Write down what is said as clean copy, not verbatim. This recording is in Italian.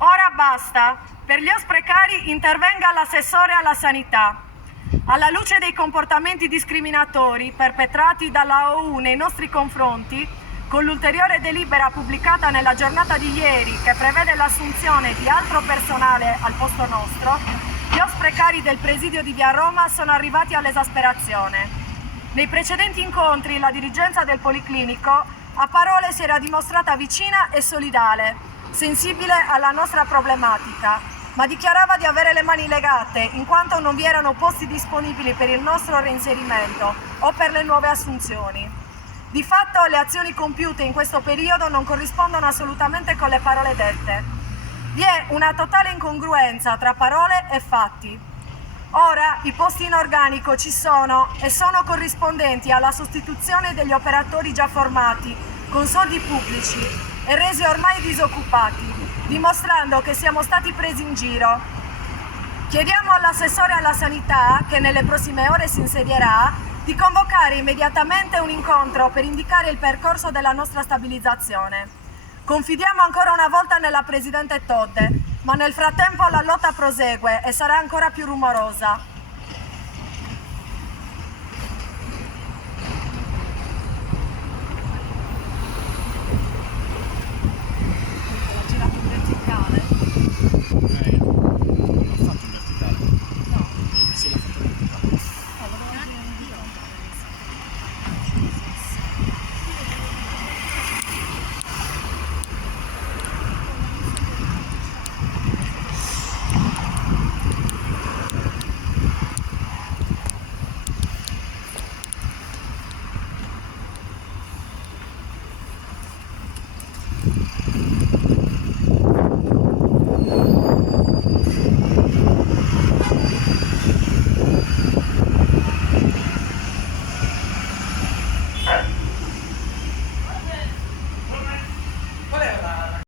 Ora basta. Per gli osprecari intervenga l'assessore alla sanità. Alla luce dei comportamenti discriminatori perpetrati dalla OU nei nostri confronti, con l'ulteriore delibera pubblicata nella giornata di ieri che prevede l'assunzione di altro personale al posto nostro, gli osprecari del presidio di Via Roma sono arrivati all'esasperazione. Nei precedenti incontri la dirigenza del Policlinico a parole si era dimostrata vicina e solidale, sensibile alla nostra problematica, ma dichiarava di avere le mani legate in quanto non vi erano posti disponibili per il nostro reinserimento o per le nuove assunzioni. Di fatto le azioni compiute in questo periodo non corrispondono assolutamente con le parole dette. Vi è una totale incongruenza tra parole e fatti. Ora i posti in organico ci sono e sono corrispondenti alla sostituzione degli operatori già formati con soldi pubblici e resi ormai disoccupati, dimostrando che siamo stati presi in giro. Chiediamo all'assessore alla sanità, che nelle prossime ore si insedierà, di convocare immediatamente un incontro per indicare il percorso della nostra stabilizzazione. Confidiamo ancora una volta nella Presidente Todde, ma nel frattempo la lotta prosegue e sarà ancora più rumorosa.